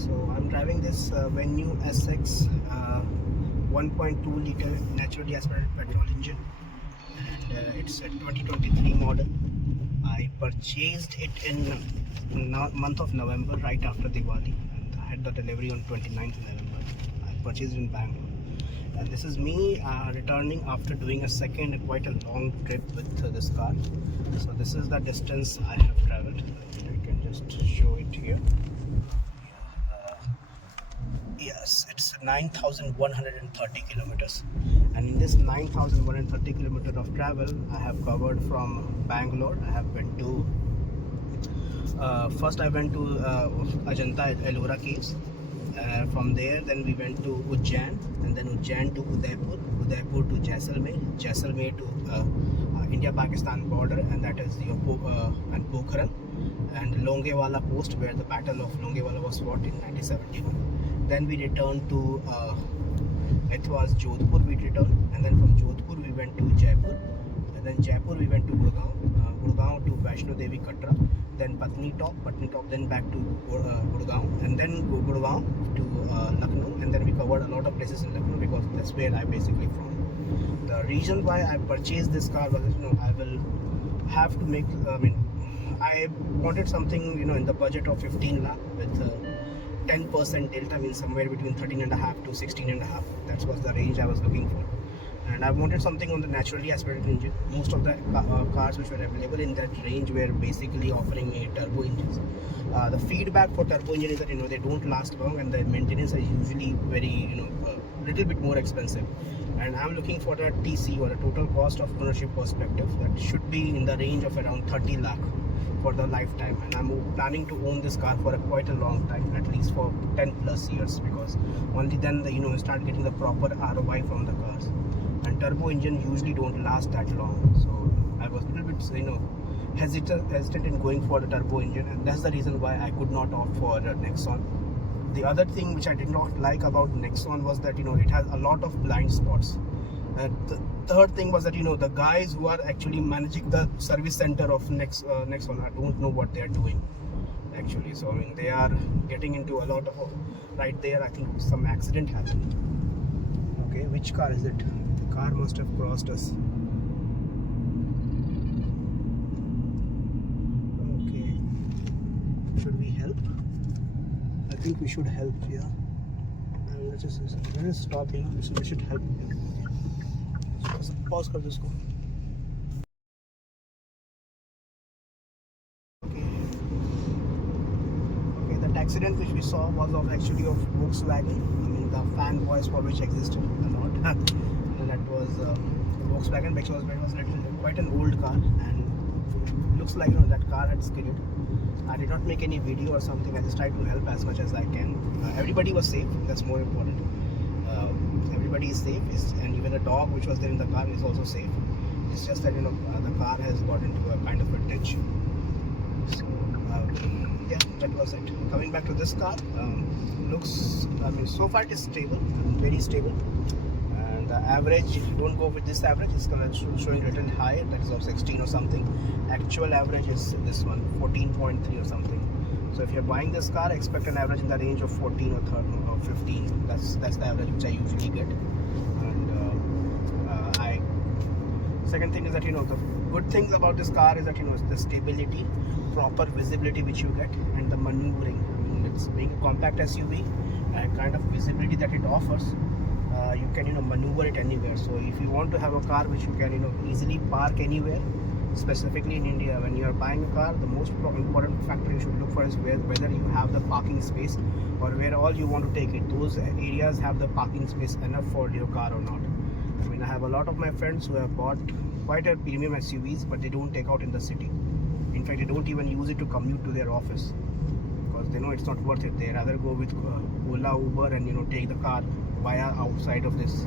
So I'm driving this Venue SX 1.2 liter naturally aspirated petrol engine, and it's a 2023 model. I purchased it in month of November, right after Diwali, and I had the delivery on 29th November. I purchased it in Bangalore, and this is me returning after doing a second quite a long trip with this car. So this is the distance I have traveled. I can just show it here. Yes, it's 9,130 kilometers, and in this 9,130 kilometers of travel, I have covered from Bangalore. I have been to first I went to Ajanta Ellora caves. From there, then we went to Ujjain, and then Ujjain to Udaipur to Jaisalmer to India-Pakistan border, and that is and Pokhran and Longewala post, where the Battle of Longewala was fought in 1971. Then we returned to it was Jodhpur we returned, and then from Jodhpur we went to Jaipur, and then Jaipur we went to Gurgaon to Vaishno Devi Katra, then Patni Top, then back to Gurgaon, and then Gurgaon to Lucknow, and then we covered a lot of places in Lucknow because that's where I basically from. The reason why I purchased this car was, I will have to make, I wanted something, in the budget of 15 lakh with 10% delta, means somewhere between 13.5 to 16.5. That was the range I was looking for. And I wanted something on the naturally aspirated engine. Most of the cars which were available in that range were basically offering me turbo engines. The feedback for turbo engine is that they don't last long, and the maintenance is usually very little bit more expensive. And I'm looking for the TC, or a total cost of ownership perspective, that should be in the range of around 30 lakh for the lifetime. And I'm planning to own this car for quite a long time, at least for 10 plus years, because only then you start getting the proper ROI from the cars. And turbo engine usually don't last that long, so I was a little bit hesitant in going for the turbo engine, and that's the reason why I could not opt for Nexon. The other thing which I did not like about Nexon was that it has a lot of blind spots. And the third thing was that the guys who are actually managing the service center of Nexon, I don't know what they are doing actually. So they are getting into a lot of right there. I think some accident happened. Okay, which car is it? The car must have crossed us. Okay, should we help? I think we should help here. And let's just stop. We should help. Pause कर दो इसको. Okay, that accident which we saw was actually of Volkswagen. The fan voice for which existed a lot. And that was Volkswagen, because it was quite an old car, and looks like that car had skidded. I did not make any video or something. I just tried to help as much as I can. Everybody was safe. That's more important. Everybody is safe, and even the dog which was there in the car is also safe. It's just that the car has got into a kind of a ditch. So yeah, that was it. Coming back to this car, looks, so far it is stable, very stable. And the average, don't go with this average, it's gonna showing a little higher, that is of 16 or something. Actual average is this one, 14.3 or something. So if you're buying this car, expect an average in the range of 14 or 15. That's the average which I usually get. And second thing is that the good things about this car is that the stability, proper visibility which you get, and the maneuvering. It's being a compact SUV, kind of visibility that it offers. You can maneuver it anywhere. So if you want to have a car which you can easily park anywhere, specifically in India, when you are buying a car, the most important factor you should look for is whether you have the parking space, or where all you want to take it, those areas have the parking space enough for your car or not. I have a lot of my friends who have bought quite a premium SUVs, but they don't take out in the city. In fact, they don't even use it to commute to their office, because they know it's not worth it. They rather go with Ola, Uber, and take the car via outside of this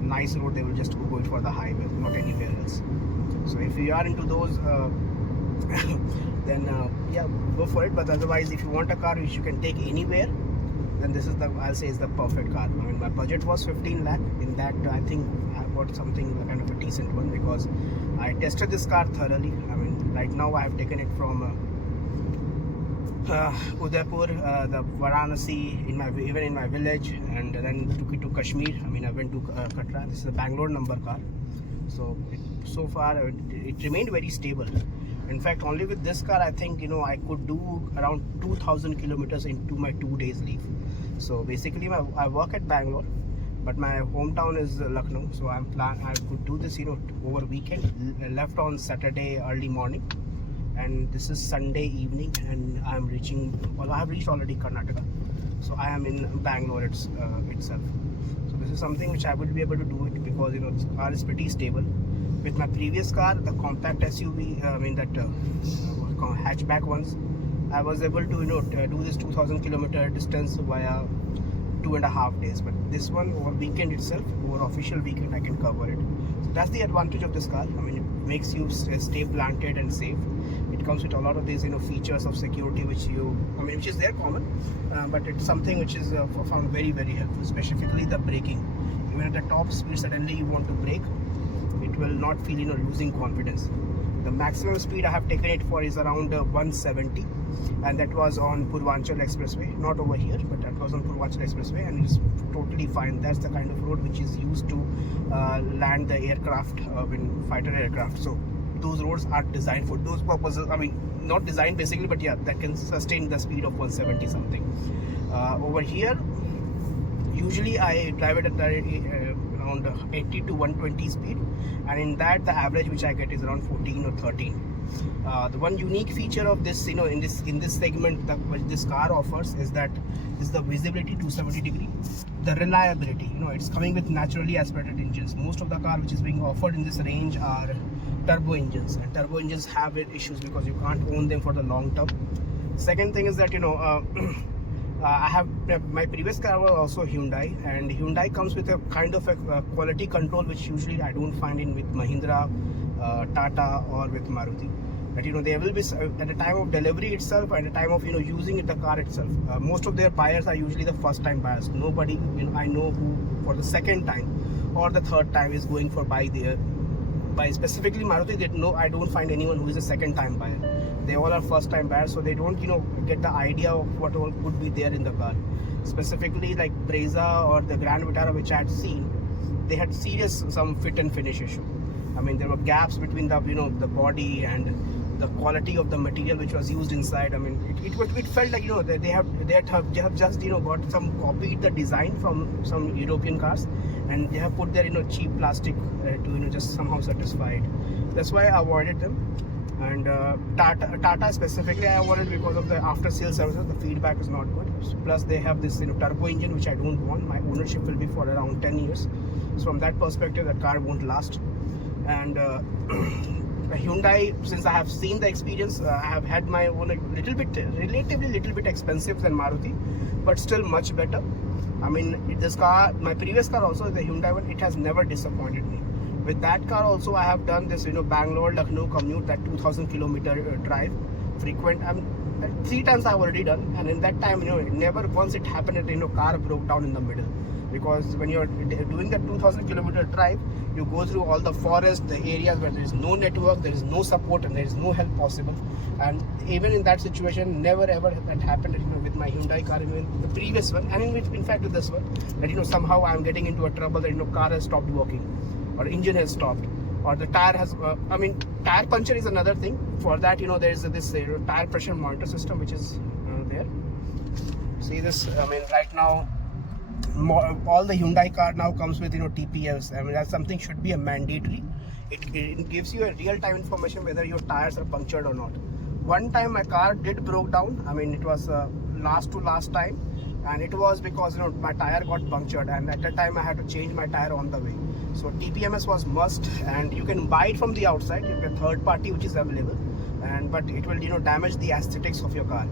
nice road. They will just go it for the highway, not anywhere else. So if you are into those, then yeah, go for it. But otherwise, if you want a car which you can take anywhere, then this is I'll say is the perfect car. My budget was 15 lakh. In that, I think I bought something kind of a decent one, because I tested this car thoroughly. Right now I have taken it from Udaipur, the Varanasi, even in my village, and then took it to Kashmir. I mean, I went to Katra. This is a Bangalore number car. So so far it remained very stable. In fact, only with this car, I think I could do around 2,000 kilometers into my 2 days leave. So basically, I work at Bangalore, but my hometown is Lucknow. So I could do this over weekend. Left on Saturday early morning, and this is Sunday evening, and I have reached already Karnataka. So I am in Bangalore itself. So this is something which I would be able to do it because this car is pretty stable. With my previous car, the compact SUV, hatchback ones, I was able to do this 2,000 kilometer distance via 2.5 days. But this one over weekend itself, over official weekend, I can cover it. So that's the advantage of this car. I mean, it makes you stay planted and safe. It comes with a lot of these features of security which is there common, but it's something which is found very, very helpful. Specifically the braking. Even at the top speed, suddenly you want to brake, it will not feel losing confidence. The maximum speed I have taken it for is around 170, and that was on Purvanchal Expressway, not over here, but that was on Purvanchal Expressway, and it's totally fine. That's the kind of road which is used to land the aircraft, fighter aircraft. So those roads are designed for those purposes. I mean, not designed basically, but yeah, that can sustain the speed of 170 something. Over here, usually I drive it at around 80 to 120 speed, and in that the average which I get is around 14 or 13. The one unique feature of this, in this segment that this car offers is the visibility 270 degree, the reliability. It's coming with naturally aspirated engines. Most of the car which is being offered in this range are turbo engines, and turbo engines have issues because you can't own them for the long term. Second thing is that I have my previous car was also Hyundai, and Hyundai comes with a kind of a quality control which usually I don't find with Mahindra, Tata, or with Maruti. That there will be at the time of delivery itself, and at the time of using the car itself, most of their buyers are usually the first time buyers. Nobody I know who for the second time or the third time is going for buy specifically Maruti. I don't find anyone who is a second time buyer. They all are first time buyers, so they don't get the idea of what all could be there in the car. Specifically like Brezza or the Grand Vitara which I had seen, they had some fit and finish issue. I mean, there were gaps between the the body and the quality of the material which was used inside. I mean, it felt like they have just got copied the design from some European cars, and they have put their cheap plastic to just somehow satisfy it. That's why I avoided them. And Tata specifically I avoided because of the after sales services. The feedback is not good. Plus they have this turbo engine which I don't want. My ownership will be for around 10 years. So from that perspective, the car won't last. And Hyundai, since I have seen the experience, I have had my own relatively little bit expensive than Maruti, but still much better. I mean, this car, my previous car also, the Hyundai one, it has never disappointed me. With that car also, I have done this Bangalore Lucknow commute, that 2,000 kilometer drive frequent. 3 times I've already done, and in that time never once it happened that car broke down in the middle. Because when you're doing the 2,000 kilometer drive, you go through all the forest, the areas where there is no network, there is no support, and there is no help possible. And even in that situation, never ever that happened with my Hyundai car, even the previous one, and in fact with this one, that somehow I'm getting into a trouble that car has stopped working, or engine has stopped, or the tire has tire puncture is another thing. For that there is this tire pressure monitor system which is there. See this, right now all the Hyundai car now comes with TPMS. That something should be a mandatory. It gives you a real-time information whether your tires are punctured or not. One time my car did broke down. It was last time, and it was because my tire got punctured, and at that time I had to change my tire on the way. So TPMS was must, and you can buy it from the outside. You get third party which is available, but it will damage the aesthetics of your car.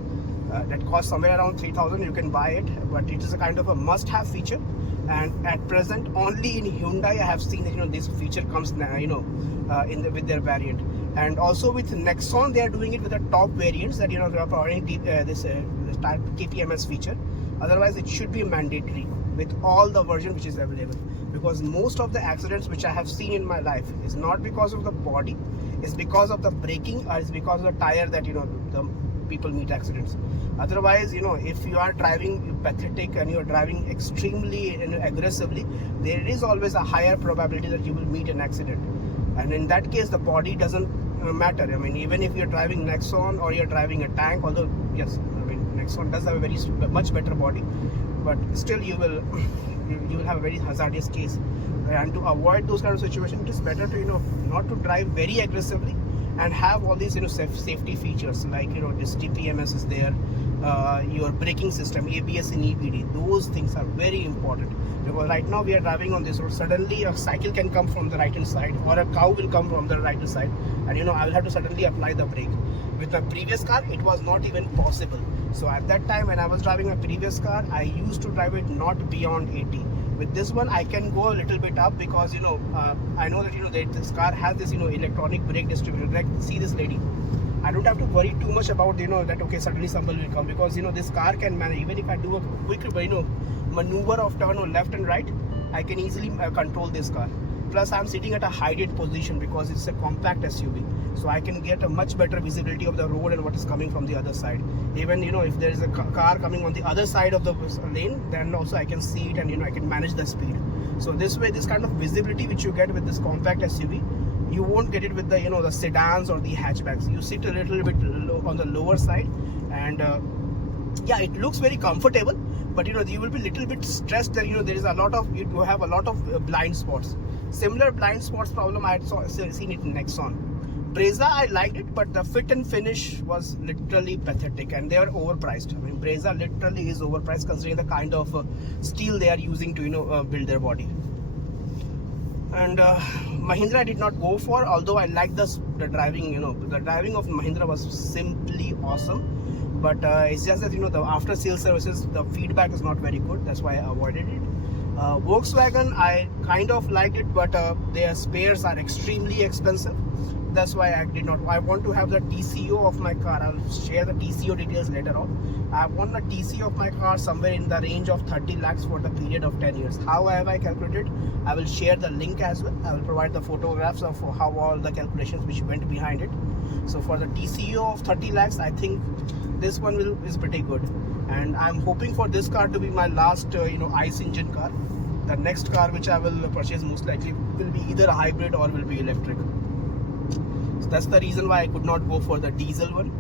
That costs somewhere around 3,000. You can buy it, but it is a kind of a must-have feature. And at present, only in Hyundai I have seen that this feature comes with their variant. And also with Nexon, they are doing it with the top variants that they are providing this TPMS feature. Otherwise, it should be mandatory with all the version which is available. Because most of the accidents which I have seen in my life is not because of the body, it's because of the braking, or it's because of the tire that the people meet accidents. Otherwise, if you are driving pathetic and you are driving extremely aggressively, there is always a higher probability that you will meet an accident. And in that case, the body doesn't matter. I mean, even if you're driving Nexon or you're driving a tank, although yes, I mean Nexon does have a much better body, but still you will have a very hazardous case. And to avoid those kind of situations, it is better to not to drive very aggressively and have all these safety features like this TPMS is there, your braking system, ABS and EBD. Those things are very important, because right now we are driving on this road. Suddenly a cycle can come from the right hand side, or a cow will come from the right hand side, and I will have to suddenly apply the brake. With my previous car, it was not even possible. So at that time when I was driving my previous car, I used to drive it not beyond 80. With this one, I can go a little bit up, because I know that this car has this electronic brake distributor. Like, see this lady, I don't have to worry too much about that okay, suddenly somebody will come, because this car can manage. Even if I do a quick maneuver of turn left and right, I can easily control this car. Plus I'm sitting at a high-height position because it's a compact SUV, so I can get a much better visibility of the road and what is coming from the other side. Even if there is a car coming on the other side of the lane, then also I can see it, and I can manage the speed. So this way, this kind of visibility which you get with this compact SUV, you won't get it with the the sedans or the hatchbacks. You sit a little bit on the lower side, and yeah, it looks very comfortable, but you will be a little bit stressed that there is you have a lot of blind spots. Similar blind spots problem I had seen it in Nexon. Brezza, I liked it, but the fit and finish was literally pathetic, and they are overpriced. I mean, Brezza literally is overpriced considering the kind of steel they are using to build their body. And Mahindra I did not go for, although I liked the driving. The driving of Mahindra was simply awesome, but it's just that the after sales services, the feedback is not very good. That's why I avoided it. Volkswagen, I kind of liked it, but their spares are extremely expensive. That's why I did not. I want to have the TCO of my car. I'll share the TCO details later on. I want the TCO of my car somewhere in the range of 30 lakhs for the period of 10 years. How have I calculated? I will share the link as well. I will provide the photographs of how all the calculations which went behind it. So for the TCO of 30 lakhs, I think this one is pretty good. And I'm hoping for this car to be my last ICE engine car. The next car which I will purchase most likely will be either a hybrid or will be electric. So that's the reason why I could not go for the diesel one.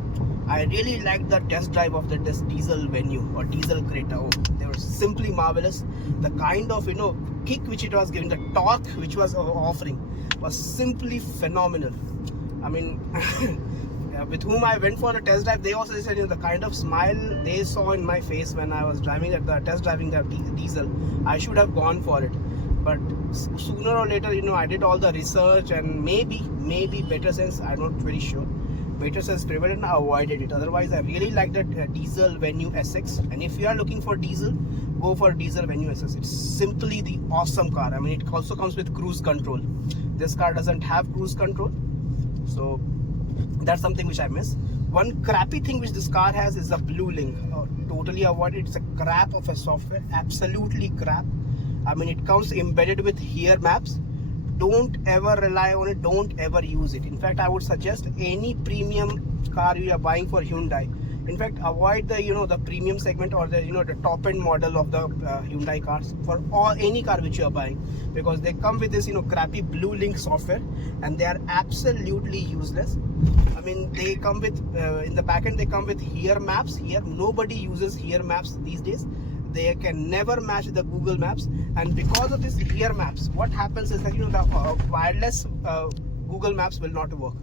I really liked the test drive of this diesel Venue or diesel Creta. Oh, they were simply marvelous. The kind of kick which it was giving, the torque which was offering, was simply phenomenal. I mean, with whom I went for a test drive, they also said the kind of smile they saw in my face when I was driving test driving the diesel, I should have gone for it. But sooner or later, I did all the research, and maybe better sense, I'm not very sure, better sense prevailed, and I avoided it. Otherwise, I really like the diesel Venue SX. And if you are looking for diesel, go for diesel Venue SX. It's simply the awesome car. I mean, it also comes with cruise control. This car doesn't have cruise control, so that's something which I miss. One crappy thing which this car has is the BlueLink. Totally avoid it. It's a crap of a software, absolutely crap. I mean, it comes embedded with Here Maps. Don't ever rely on it. Don't ever use it. In fact, I would suggest any premium car you are buying for Hyundai, in fact, avoid the the premium segment or the the top end model of the Hyundai cars for any car which you are buying, because they come with this crappy BlueLink software, and they are absolutely useless. I mean, they come with in the back end they come with Here Maps. Here nobody uses Here Maps these days. They can never match the Google Maps, and because of this Here Maps, what happens is that the wireless Google Maps will not work.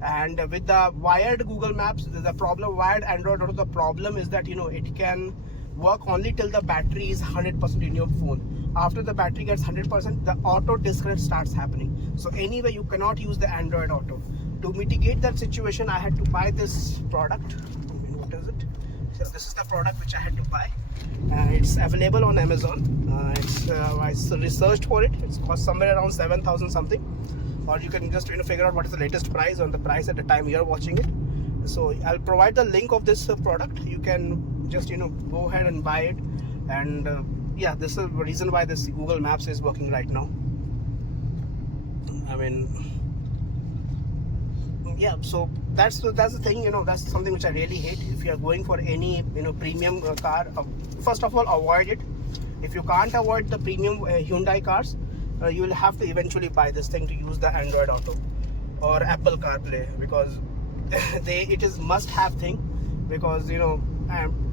And with the wired Google Maps, the problem, wired Android Auto, the problem is that it can work only till the battery is 100% in your phone. After the battery gets 100%, the auto disconnect starts happening. So anyway, you cannot use the Android Auto. To mitigate that situation, I had to buy this product. What is it? So this is the product which I had to buy. It's available on Amazon. I researched for it. It's cost somewhere around 7,000 something. Or you can just figure out what is the latest price on the price at the time you are watching it. So I'll provide the link of this product. You can just go ahead and buy it. And yeah, this is the reason why this Google Maps is working right now. I mean, yeah, so that's the thing, you know, that's something which I really hate. If you are going for any, you know, premium car, first of all, avoid it. If you can't avoid the premium Hyundai cars, you will have to eventually buy this thing to use the Android Auto or Apple CarPlay, because it is must-have thing. Because, you know,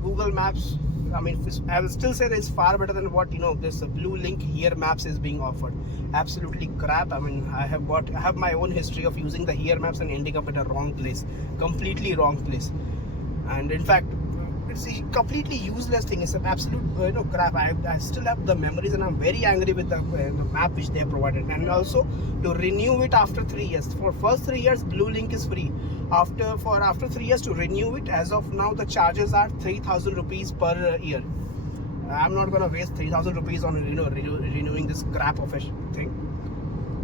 Google Maps, I mean, I will still say that it's far better than what, you know, this BlueLink Here Maps is being offered. Absolutely crap. I mean, I have my own history of using the Here Maps and ending up at a wrong place, completely wrong place. And in fact, it's a completely useless thing. It's an absolute, you know, crap. I still have the memories, and I'm very angry with the map which they have provided. And also to renew it after 3 years. For first 3 years, BlueLink is free. After 3 years to renew it, as of now, the charges are 3,000 rupees per year. I'm not gonna waste 3,000 rupees on, you know, renewing this crap of a thing.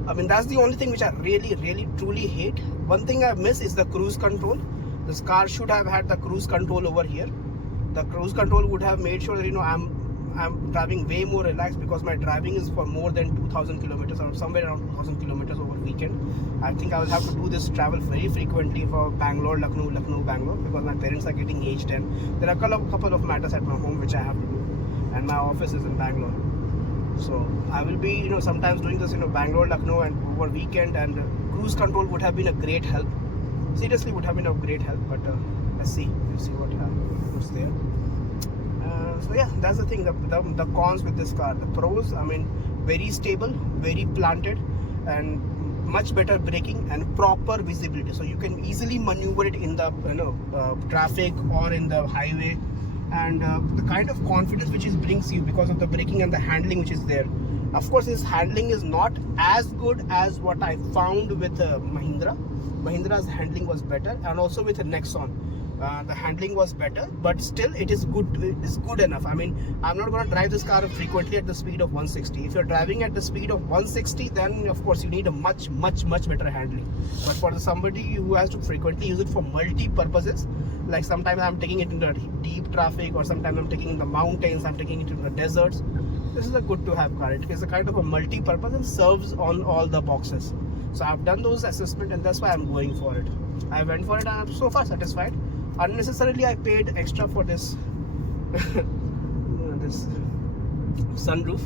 I mean, that's the only thing which I really truly hate. One thing I miss is the cruise control. This car should have had the cruise control over here. The cruise control would have made sure that, you know, I'm driving way more relaxed, because my driving is for more than 2,000 kilometers or somewhere around 2,000 kilometers over weekend. I think I will have to do this travel very frequently for Bangalore, Lucknow, Bangalore, because my parents are getting aged, and there are a couple of matters at my home which I have to do, and my office is in Bangalore. So I will be, you know, sometimes doing this, you know, Bangalore, Lucknow, and over weekend, and cruise control would have been a great help. Seriously, would have been a great help. But let's see what's there. So yeah, that's the thing. The cons with this car. The pros, I mean, very stable, very planted, and much better braking and proper visibility. So you can easily maneuver it in the, you know, traffic or in the highway. And the kind of confidence which it brings you because of the braking and the handling which is there. Of course, this handling is not as good as what I found with Mahindra. Mahindra's handling was better, and also with the Nexon. The handling was better, but still it is good. It's good enough. I mean, I'm not going to drive this car frequently at the speed of 160. If you're driving at the speed of 160, then of course you need a much better handling. But for somebody who has to frequently use it for multi-purposes, like sometimes I'm taking it in the deep traffic, or sometimes I'm taking it in the mountains, I'm taking it in the deserts, this is a good to have car. It is a kind of a multi-purpose and serves on all the boxes. So I've done those assessment, and that's why I'm going for it. I went for it, and I'm so far satisfied. Unnecessarily, I paid extra for this this sunroof.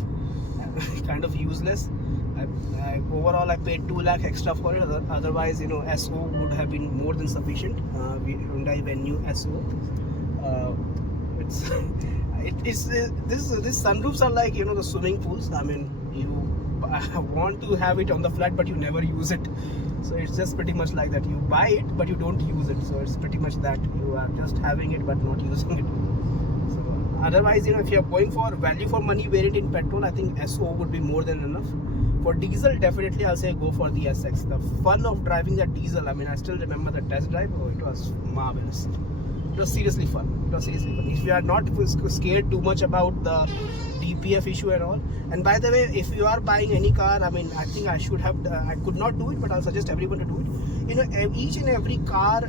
Kind of useless. Overall, I paid 2 lakh extra for it. Otherwise, you know, SO would have been more than sufficient. Hyundai Venue SO. These sunroofs are like, you know, the swimming pools. I mean, you want to have it on the flat, but you never use it. So it's just pretty much like that. You buy it, but you don't use it. So it's pretty much that. You are just having it, but not using it. So otherwise, you know, if you're going for value for money variant in petrol, I think SO would be more than enough. For diesel, definitely I'll say go for the SX. The fun of driving that diesel, I mean, I still remember the test drive. Oh, it was marvelous. It was seriously fun. If you are not scared too much about the DPF issue and all. And by the way, if you are buying any car, I mean, I think I should have, I could not do it, but I'll suggest everyone to do it. You know, each and every car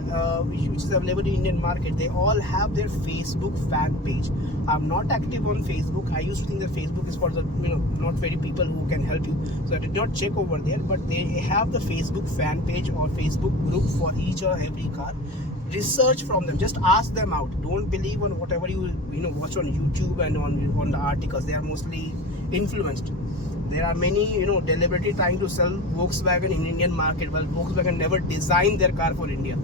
which is available in Indian market, they all have their Facebook fan page. I'm not active on Facebook. I used to think that Facebook is for the, you know, not very people who can help you. So I did not check over there, but they have the Facebook fan page or Facebook group for each or every car. Research from them. Just ask them out. Don't believe on whatever you know watch on YouTube and on the articles. They are mostly influenced. There are many, you know, deliberately trying to sell Volkswagen in Indian market. Well, Volkswagen never designed their car for India.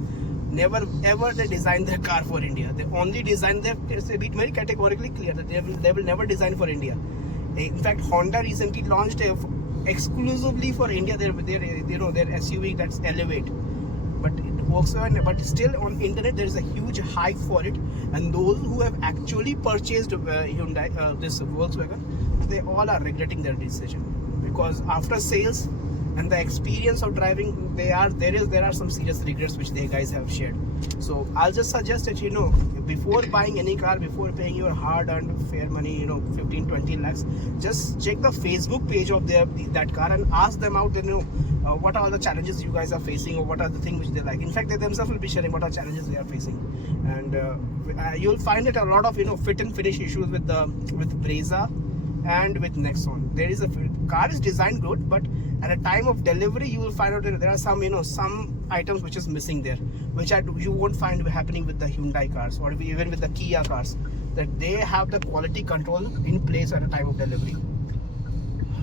Never ever they designed their car for India. They only designed their. It's a bit very categorically clear that they will never design for India. In fact, Honda recently launched exclusively for India their SUV, that's Elevate. But Volkswagen, but still on internet there is a huge hype for it, and those who have actually purchased Hyundai, this Volkswagen, they all are regretting their decision, because after sales and the experience of driving, there are some serious regrets which they guys have shared. So I'll just suggest that, you know, before buying any car, before paying your hard-earned fair money, you know, 15-20 lakhs, just check the Facebook page of that car and ask them out, you know, what are the challenges you guys are facing, or what are the things which they like. In fact, they themselves will be sharing what are challenges they are facing, and you'll find that a lot of, you know, fit and finish issues with Brezza, and with Nexon. There is a car is designed good, but at a time of delivery you will find out that there are some, you know, some items which is missing there, which you won't find happening with the Hyundai cars or even with the Kia cars, that they have the quality control in place at a time of delivery.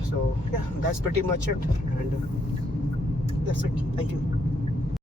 So yeah, that's pretty much it, and that's it. Thank you.